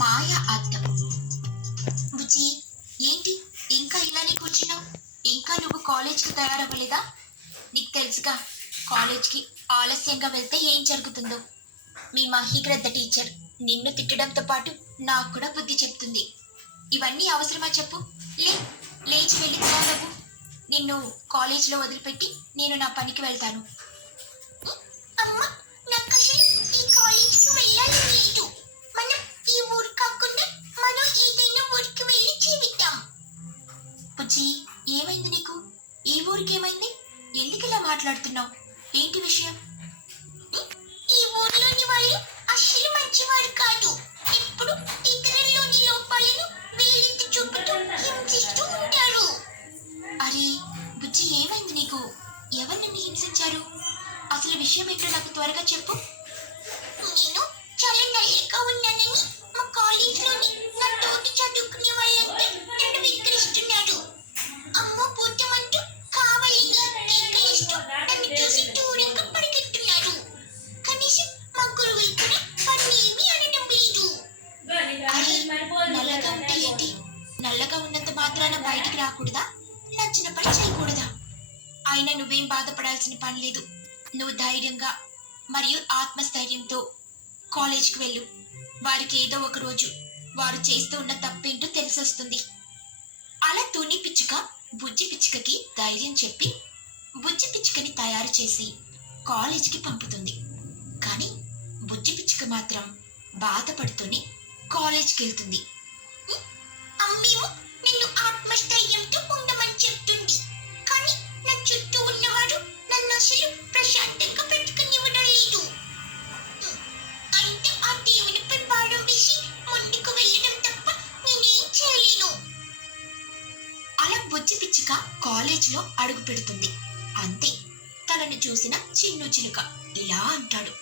మాయ అద్దం. బుజ్జి, ఏంటి ఇంకా ఇలానే కూర్చున్నావు? ఇంకా నువ్వు కాలేజ్కి తయారవ్వలేదా? నీకు తెలుసుగా, కాలేజ్కి ఆలస్యంగా వెళ్తే ఏం జరుగుతుందో. మీ మహీగ్రద్ద టీచర్ నిన్ను తిట్టడంతో పాటు నాకు కూడా బుద్ధి చెప్తుంది. ఇవన్నీ అవసరమా చెప్పు? లే, లేచి వెళ్ళి తయారవ్వు. నిన్ను కాలేజ్లో వదిలిపెట్టి నేను నా పనికి వెళ్తాను. అమ్మ, నాకు అసలు ఈ కాలేజ్కి వెళ్ళాలని లేదు. మనం ఈ ఊరు కాకుండా మనం ఏదైనా ఊరికి వెళ్ళి జీవిద్దాం. బుజ్జి, ఏమైంది నీకు? ఈ ఊరికి ఏమైంది? ఎందుకు ఇలా మాట్లాడుతున్నావు? ఏంటి విషయం? ఈ ఊర్లోని వాళ్ళు అసలు మంచివారు కాదు. ఎప్పుడు ఇతరుల్లోని లోపాలను వేలెత్తి చూపుతూ హింసిస్తూ ఉంటారు. అరే బుజ్జి, ఏమైంది నీకు? ఎవరు నిన్ను హింసించారు? అసలు విషయం ఏంటో నాకు త్వరగా చెప్పు. నేను చాలా నల్లగా ఉన్నానని మా కాలేజ్లోని నా తోటి చదువుకునే వాళ్ళంతా నన్ను విక్రిస్తున్నారు. అమ్మ పూతమంటూ కావాలని కేకలేస్తూ నన్ను చూసి దూరంగా పరిగెత్తున్నారు. కనీసం మా గురువులు కూడా వారిని ఏమీ అనడం లేదు. అరే, నల్లగా ఉంటే ఏంటి? నల్లగా ఉన్నంత మాత్రాన బయటికి రాకూడదా? నచ్చిన పని చేయకూడదా? అయినా నువ్వేం బాధపడాల్సిన పని లేదు. నువ్వు ధైర్యంగా మరియు ఆత్మస్థైర్యంతో కాలేజ్కి వెళ్ళు. వారికి ఏదో ఒక రోజు వారు చేస్తూ ఉన్న తప్పేంటో తెలిసొస్తుంది. అలా తుని పిచ్చుక బుజ్జి పిచ్చుకకి ధైర్యం చెప్పి బుజ్జి పిచ్చుకని తయారు చేసి కాలేజీకి పంపుతుంది. కానీ బుజ్జి పిచ్చుక మాత్రం బాధపడుతూనే కాలేజ్కి వెళ్తుంది. అమ్మేమో నిన్ను ఆత్మస్థైర్యంతో ఉండమని చెప్తుంది. కానీ నా చుట్టూ ఉన్నవారు నన్ను అసలు ప్రశాంతంగా పెట్టుకునివ్వడం లేదు. అంటే ఆ దేవునిపై భారం వేసి ముందుకు వెళ్ళడం తప్ప నేనేం చేయలేను. అలా బుజ్జి పిచ్చుక కాలేజ్లో అడుగు పెడుతుంది. అంతే, తనను చూసిన చిన్ను చిలుక ఇలా అంటాడు.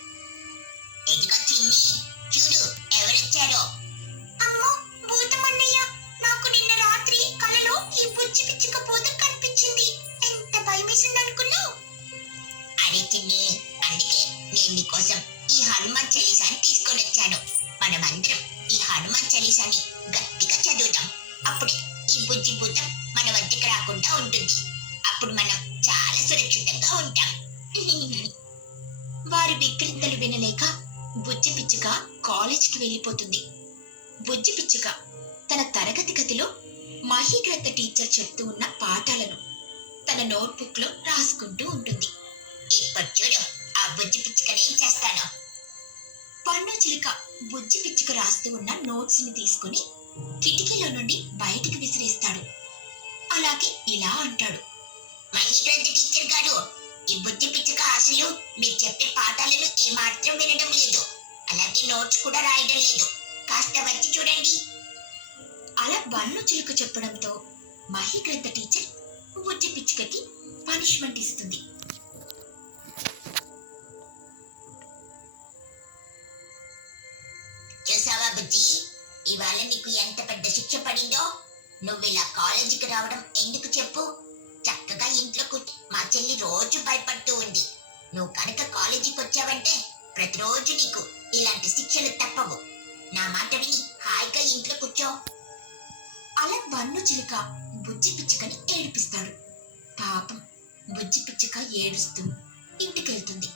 ఇదిగో చిన్ని, చూడు ఎవరొచ్చారో. అమ్మో భూతమన్నయ్య, నాకు నిన్న రాత్రి కలలో ఈ బుజ్జి పిచ్చుక భూతం కనిపించింది. ఎంత భయమేసింది అనుకున్నావు? అరే చిన్ని, అందుకే నేను నీకోసం ఈ హనుమాన్ చాలీసాని తీసుకొని వచ్చాను. మనమందరం ఈ హనుమాన్ చాలీసాని గట్టిగా చదువుతాం. అప్పుడే ఈ బుజ్జి భూతం మన వద్దకు రాకుండా ఉంటుంది. అప్పుడు మనం చాలా సురక్షితంగా ఉంటాం. వారి విక్రింతలు వినలేక బుజ్జి పిచ్చుక కాలేజీకి వెళ్ళిపోతుంది. బుజ్జి పిచ్చుక తన తరగతి గదిలో మహీగ్రద్ద టీచర్ చెప్తూ ఉన్న పాఠాలను తన నోట్బుక్ లో రాసుకుంటూ ఉంటుంది. ఇప్పుడు చూడు ఆ బుజ్జి పిచ్చుకని ఏం చేస్తాను. పన్ను చిలుక బుజ్జి పిచ్చుక రాస్తూ ఉన్న నోట్స్ ని తీసుకుని కిటికీలో నుండి బయటికి విసిరేస్తాడు. అలాగే ఇలా అంటాడు. మహీగ్రద్ద టీచర్ గారు, ఈ బుజ్జి పిచ్చుక అసలు మీరు చెప్పే పాఠాలను ఏమాత్రం వినడం లేదు. అలాగే నోట్స్ కూడా రాయడం లేదు. కాస్త వచ్చి చూడండి. అలా బన్ను చిలుక చెప్పడంతో మహీగ్రద్ద టీచర్ బుజ్జి పిచ్చుకకి పనిష్మెంట్ ఇస్తుంది. చూసావా బుజ్జి, ఇవాళ నీకు ఎంత పెద్ద శిక్ష పడిందో. నువ్వు ఇలా కాలేజీకి రావడం ఎందుకు చెప్పు? చక్కగా ఇంట్లో కూర్చో. మా చెల్లి రోజు భయపడుతూ ఉంది. నువ్వు కనుక కాలేజీకి వచ్చావంటే ప్రతిరోజు నీకు ఇలాంటి శిక్షలు తప్పవు. నా మాట విని హాయిగా ఇంట్లో కూర్చో. అలా బన్ను చిలుక బుజ్జి పిచ్చుకని ఏడిపిస్తాడు. పాపం బుజ్జి పిచ్చుక ఏడుస్తూ ఇంటికెళ్తుంది.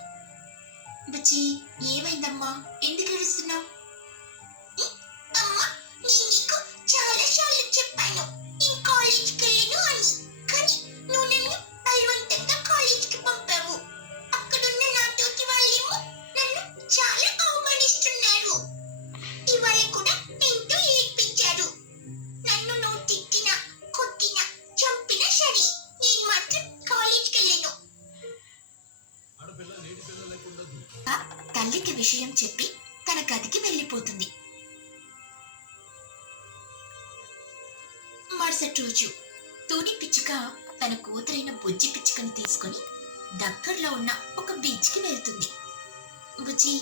బుజ్జి, ఏమైందమ్మా? ఎందుకు ఏడుస్తున్నావు? అమ్మా, నేను నీకు చాలా సార్లు చెప్పాను నేను కాలేజీకి వెళ్ళను అని. కానీ నువ్వు నన్ను బలవంతంగా కాలేజీకి పంపావు. అక్కడున్న నాతోటి వాళ్ళేమో నన్ను చాలా అవమానిస్తున్నారు. ఇవాళ కూడా ఎంతో ఏడ్పించారు. నన్ను నువ్వు తిట్టినా కొట్టినా చంపినా సరే నేను మాత్రం కాలేజీకి వెళ్ళను. తల్లికి విషయం చెప్పి తన గదికి వెళ్ళిపోతుంది. మరుసటి రోజు తుని పిచ్చుక తన కూతురైన బుజ్జి పిచ్చుకని తీసుకుని దగ్గరలో ఉన్న ఒక బీచ్కి వెళ్తుంది. బుజ్జి,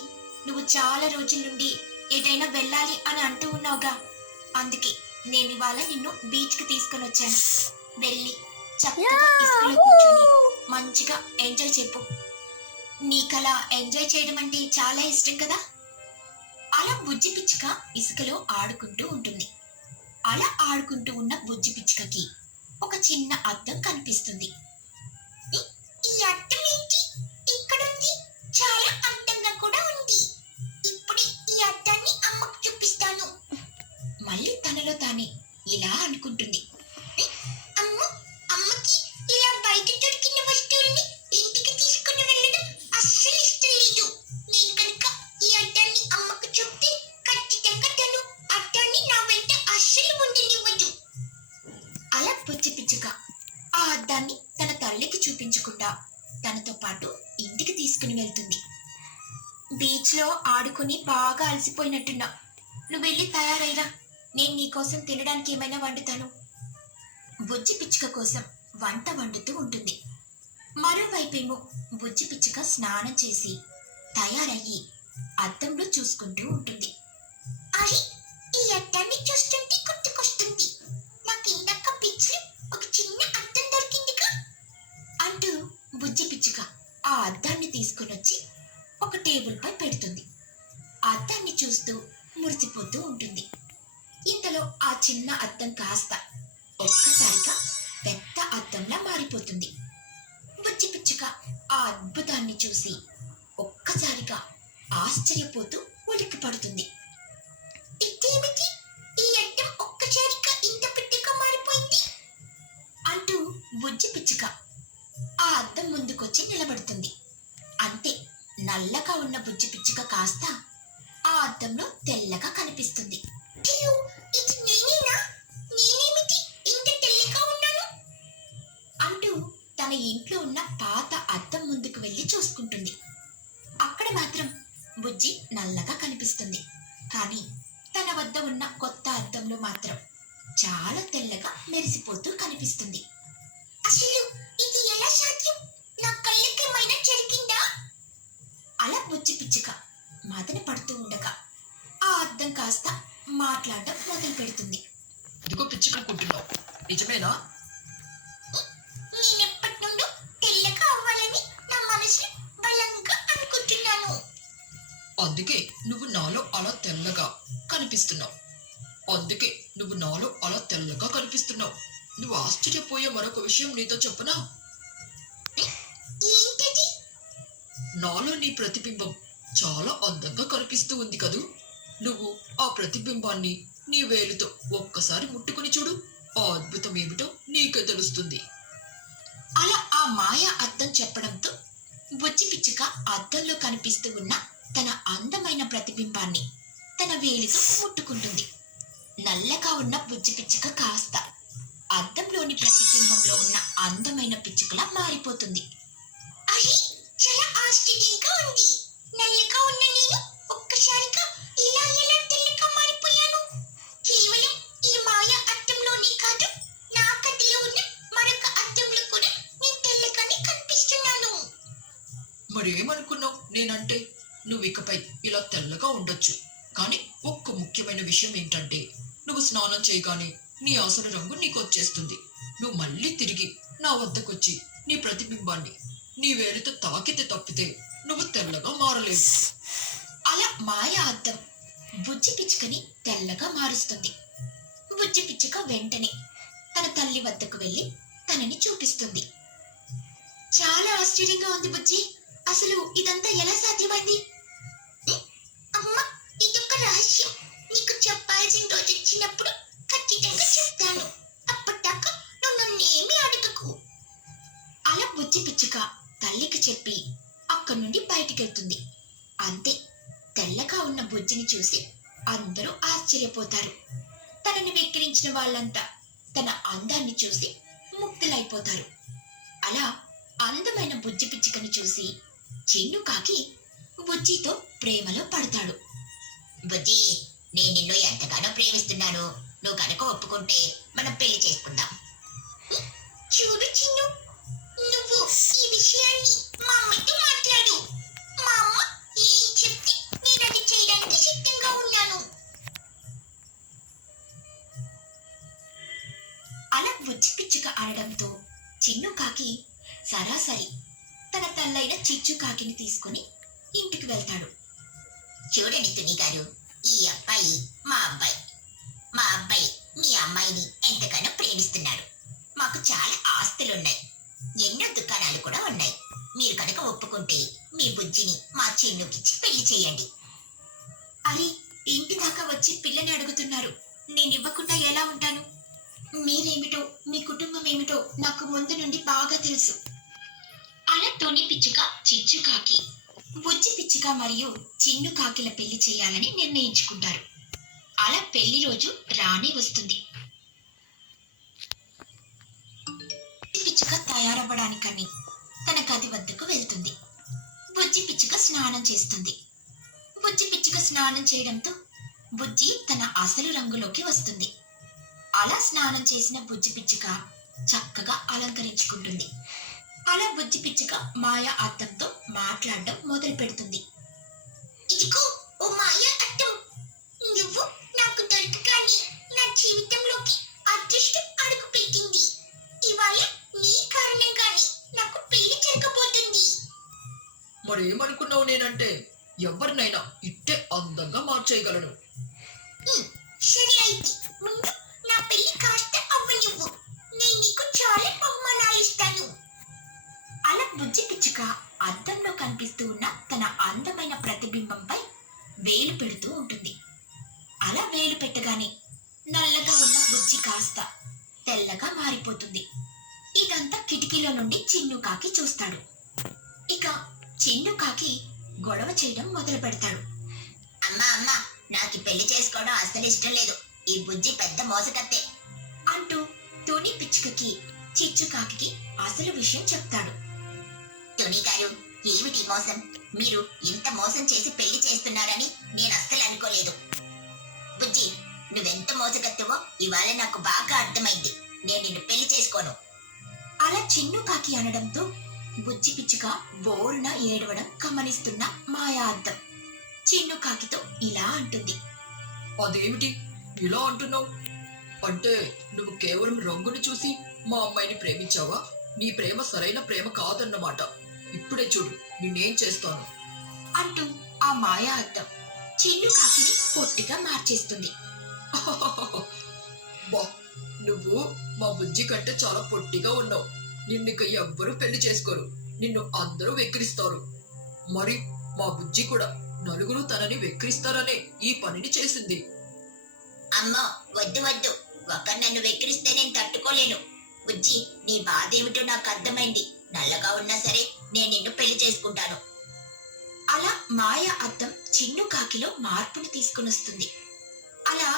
నువ్వు చాలా రోజుల నుండి ఏదైనా వెళ్ళాలి అని అంటూ ఉన్నావుగా, అందుకే నేను ఇవాళ నిన్ను బీచ్కి తీసుకొని వచ్చాను. వెళ్ళి చక్కగా ఇసుకలో కూర్చొని మంచిగా ఎంజాయ్ చెప్పు. నీకలా ఎంజాయ్ చేయడం అంటే చాలా ఇష్టం కదా. అలా అలా బుజ్జి పిచ్చుక ఇసుకలో ఆడుకుంటూ ఉంటుంది. అలా ఆడుకుంటూ ఉన్న బుజ్జి పిచ్చుకకి ఒక చిన్న అద్దం కనిపిస్తుంది. ఈ అద్దం ఏంటి ఇక్కడుంది? చాలా అందంగా కూడా ఉంది. ఇప్పుడే ఈ అద్దాన్ని అమ్మకు చూపిస్తాను. మళ్ళీ తనలో తానే ఇలా అనుకుంటుంది. అమ్మ, అమ్మకి ఇలా బయట దొరికిన వస్తువుల్ని ఇంటికి తీసుకుని వెళ్ళడం అస్సలు ఇష్టం లేదు. నేను కనుక ఈ అద్దాన్ని అమ్మకు చూపితే ఖచ్చితంగా తను అద్దాన్ని నా వెంట అస్సలు ఉండనివ్వదు. అలా బుజ్జి పిచ్చుక ఆ అద్దాన్ని తన తల్లికి చూపించకుండా తనతో పాటు ఇంటికి తీసుకుని వెళ్తుంది. బీచ్ లో ఆడుకుని బాగా అలసిపోయినట్టున్నా, నువ్వు వెళ్ళి తయారైరా, నేను నీకోసం తినడానికి ఏమైనా వండుతాను. బుజ్జి పిచ్చుక కోసం వంట వండుతూ ఉంటుంది. మరోవైపేమో బుజ్జి పిచ్చుక స్నానం చేసి తయారయ్యి అద్దంలో చూసుకుంటూ ఉంటుంది. అరే, ఈ అద్దాన్ని చూస్తుంటే గుర్తుకొస్తుంది, నాకు ఇందాక బీచ్ లో ఒక చిన్న అద్దం దొరికిందిగా అంటూ బుజ్జి పిచ్చుక ఆ అద్దాన్ని తీసుకుని వచ్చి ఒక టేబుల్ పై పెడుతుంది. అద్దాన్ని చూస్తూ మురిసిపోతూ ఉంటుంది. ఇంతలో ఆ చిన్న అద్దం కాస్త ఒక్కసారిగా పెద్ద అద్దంలా మారిపోతుంది. బుజ్జి పిచ్చుక ఆ అద్భుతాన్ని చూసి ఒక్కసారిగా ఆశ్చర్యపోతూ ఉలిక్కి పడుతుంది. ఇదేమిటి, ఈ అద్దం ఒక్కసారిగా ఇంత పెద్దగా మారిపోయింది అంటూ బుజ్జి పిచ్చుక ఆ అద్దం ముందుకొచ్చి నిలబడుతుంది. అంతే, నల్లగా ఉన్న బుజ్జి పిచ్చుక కాస్త ఆ అద్దంలో తెల్లగా కనిపిస్తుంది. ఇది నేనేనా? నేనేమిటి ఇంత తెల్లగా ఉన్నాను అంటూ తన ఇంట్లో ఉన్న పాత అద్దం ముందుకు వెళ్ళి చూసుకుంటుంది. అక్కడ మాత్రం బుజ్జి నల్లగా కనిపిస్తుంది. కానీ తన వద్ద ఉన్న కొత్త అద్దంలో మాత్రం చాలా తెల్లగా మెరిసిపోతూ కనిపిస్తుంది. అసలు ఇది ఎలా సాధ్యం? నా కళ్ళకేమైనా జరిగిందా? అలా బుజ్జి పిచ్చుక మదన పడుతూ ఉండగా ఆ అద్దం కాస్త మాట్లాడడం మొదలు పెడుతుంది. ఇదిగో పిచ్చుకనుకుంటున్నావు, నిజమేనా? నేనెప్పటి నుండో తెల్లగా అవ్వాలని నా మనసులో బలంగా అనుకుంటున్నాను. అందుకే నువ్వు నాలో అలా తెల్లగా కనిపిస్తున్నావు. నువ్వు ఆశ్చర్యపోయే మరొక విషయం నీతో చెప్పనా? ఏంటది? నాలో నీ ప్రతిబింబం చాలా అందంగా కనిపిస్తూ ఉంది కదూ. నువ్వు ఆ ప్రతిబింబాన్ని నీ వేలుతో ఒక్కసారి ముట్టుకుని చూడు, ఆ అద్భుతం ఏమిటో నీకే తెలుస్తుంది. అలా ఆ మాయా అద్దం చెప్పడంతో బుజ్జి పిచ్చుక అద్దంలో కనిపిస్తూ ఉన్న తన అందమైన ప్రతిబింబాన్ని తన వేలితో ముట్టుకుంటుంది. నల్లగా ఉన్న బుజ్జి పిచ్చుక కాస్త అద్దంలోని ప్రతిబింబంలో ఉన్న అందమైన పిచ్చుకలా మారిపోతుంది. అరే, చాలా ఆశ్చర్యంగా ఉంది. నల్లగా ఉన్న నేను ఒక్కసారిగా ఇలా ఎలా తెల్లగా మారిపోయాను? కేవలం ఈ మాయా అద్దంలోనే కాదు, నా గదిలో ఉన్న మరొక అద్దంలో కూడా నేను తెల్లగానే కనిపిస్తున్నాను. మరేమనుకున్నావు నేనంటే? నువ్వు ఇకపై ఇలా తెల్లగా ఉండొచ్చు. కానీ ఒక్క ముఖ్యమైన విషయం ఏంటంటే, నువ్వు స్నానం చేయగానే నీ అసలు రంగు నీకు వచ్చేస్తుంది. నువ్వు మళ్ళీ తిరిగి నా వద్దకొచ్చి నీ ప్రతిబింబాన్ని నీ వేలితో తాకితే తప్పితే నువ్వు తెల్లగా మారలేవు. అలా మాయా అద్దం బుజ్జి పిచ్చుకని తెల్లగా మారుస్తుంది. బుజ్జి పిచ్చుక వెంటనే తన తల్లి వద్దకు వెళ్ళి తనని చూపిస్తుంది. చాలా ఆశ్చర్యంగా ఉంది బుజ్జి, అసలు ఇదంతా ఎలా సాధ్యమైంది? అమ్మ, ఇదొక రహస్యం. నీకు చెప్పాల్సిన రోజు వచ్చినప్పుడు ఖచ్చితంగా చెప్తాను. అప్పటిదాకా నువ్వు నన్నేమీ అడగకు. అలా బుజ్జి పిచ్చుక తల్లికి చెప్పి అక్కడి నుండి బయటికెళ్తుంది. అంతే, తెల్లగా ఉన్న బుజ్జిని చూసి అందరూ ఆశ్చర్యపోతారు. తనని వెక్కిరించిన వాళ్ళంతా తన అందాన్ని చూసి ముగ్ధులైపోతారు. అలా అందమైన బుజ్జి పిచ్చుకని చూసి చిన్ను కాకి బుజ్జితో ప్రేమలో పడతాడు. బుజ్జి, నేను నిన్ను ఎంతగానో ప్రేమిస్తున్నాను. నువ్వు కనుక ఒప్పుకుంటే మనం పెళ్లి చేసుకుందాం. చూడు చిన్ను, నువ్వు ఈ విషయాన్ని మా అమ్మతో మాట్లాడు. మా అమ్మ ఏం చెప్తే నేను అది చేయడానికి సిద్ధంగా ఉన్నాను. అలా బుజ్జి పిచ్చుక అనడంతో చిన్ను కాకి సరాసరి తన తల్లైన చిచ్చు కాకిని తీసుకుని ఇంటికి వెళ్తాడు. చూడండి తుని గారు, ఈ అబ్బాయి మా అబ్బాయి మా అబ్బాయి మీ అమ్మాయిని ఎంతగానో ప్రేమిస్తున్నాడు. మాకు చాలా ఆస్తులున్నాయి, ఎన్నో దుకాణాలు కూడా ఉన్నాయి. మీరు కనుక ఒప్పుకుంటే మీ బుజ్జిని మా చిన్నుకిచ్చి పెళ్లి చేయండి. అరే, ఇంటి దాకా వచ్చి పిల్లని అడుగుతున్నారు, నేను ఇవ్వకుండా ఎలా ఉంటాను? మీరేమిటో మీ కుటుంబం ఏమిటో నాకు ముందు నుండి బాగా తెలుసు. అలా తుని పిచ్చుక, చిచ్చు కాకి, బుజ్జి పిచ్చుక మరియు చిన్ను కాకిల పెళ్లి చేయాలని నిర్ణయించుకుంటారు. అలా పెళ్లి రోజు రానే వస్తుంది. పిచ్చుక తయారవ్వడానికని తన గది వద్దకు వెళ్తుంది. బుజ్జి పిచ్చుక స్నానం చేస్తుంది. బుజ్జి పిచ్చుక స్నానం చేయడంతో బుజ్జి తన అసలు రంగులోకి వస్తుంది. అలా స్నానం చేసిన బుజ్జి పిచ్చుక చక్కగా అలంకరించుకుంటుంది. అలా బుజ్జి పిచ్చుక మాయా అద్దంతో మాట్లాడడం మొదలు పెడుతుంది. ఇదిగో ఓ మాయా అద్దం, నువ్వు నాకు దొరకగానే నా జీవితంలోకి అదృష్టం అడుగు పెట్టింది. ఇవాళ నీ కారణంగానే నాకు పెళ్లి జరగబోతుంది. మరేమనుకున్నావు? నేనంటే ఎవరినైనా ఇట్టే అందంగా మార్చేయగలను. సరే అయితే ముందు నా పెళ్లి కాస్త అవ్వనివ్వు, నేను నీకు చాలా బహుమానాలు ఇస్తాను. అలా బుజ్జి పిచ్చుక అద్దంలో కనిపిస్తూ ఉన్న తన అందమైన ప్రతిబింబంపై వేలు పెడుతూ ఉంటుంది. అలా వేలు పెట్టగానే నల్లగా ఉన్న బుజ్జి కాస్త తెల్లగా మారిపోతుంది. ఇదంతా కిటికీలో నుండి చిన్ను కాకి చూస్తాడు. ఇక చిన్ను కాకి గొడవ చేయడం మొదలు పెడతాడు. అమ్మా అమ్మా, నాకు పెళ్లి చేసుకోవడం అస్సలు ఇష్టం లేదు. ఈ బుజ్జి పెద్ద మోసకత్తే అంటూ తుని పిచ్చుకకి, చిచ్చు కాకి అసలు విషయం చెప్తాడు. తుని గారు, ఏమిటి మోసం? మీరు ఇంత మోసం చేసి పెళ్లి చేస్తున్నారని నేను అస్సలు అనుకోలేదు. బుజ్జి, నువ్వెంత మోసకత్తువో ఇవాళ నాకు బాగా అర్థమైంది. నేను నిన్ను పెళ్లి చేసుకోను. అలా చిన్ను కాకి అనడంతో బుజ్జి పిచ్చుక బోరున ఏడవడం గమనిస్తున్న మాయా అద్దం చిన్ను కాకితో ఇలా అంటుంది. అదేమిటి ఇలా అంటున్నావు? అంటే నువ్వు కేవలం రంగుని చూసి మా అమ్మాయిని ప్రేమించావా? నీ ప్రేమ సరైన ప్రేమ కాదన్నమాట. ఇప్పుడే చూడు నేనేం చేస్తాను అంటూ ఆ మాయా అద్దం చిన్ను కాకిని పొట్టిగా మార్చేస్తుంది. బా, నువ్వు మా బుజ్జి కంటే చాలా పొట్టిగా ఉన్నావు. నిన్నిక ఎవ్వరూ పెళ్లి చేసుకోరు, నిన్ను అందరూ వెక్కిరిస్తారు. మరి మా బుజ్జి కూడా నలుగురు తనని వెక్కిరిస్తారనే ఈ పనిని చేసింది. అమ్మో, వద్దు వద్దు, ఒకరు నన్ను వెక్కిరిస్తే నేను తట్టుకోలేను. బుజ్జి, నీ బాధ ఏమిటో నాకు అర్థమైంది. నల్లగా ఉన్నా సరే నేను నిన్ను పెళ్లి చేసుకుంటాను. అలా మాయా అద్దం చిన్ను కాకిలో మార్పుని తీసుకుని వస్తుంది. అలా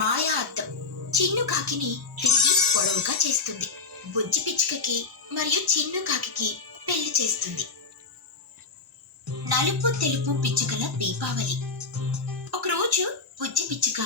మాయా అద్దం చిన్ను కాకిని తిరిగి పొడవుగా చేస్తుంది. బుజ్జి పిచ్చుకకి మరియు చిన్ను కాకికి పెళ్లి చేస్తుంది. నలుపు తెలుపు పిచ్చుకల దీపావళి. ఒకరోజు బుజ్జి పిచ్చుక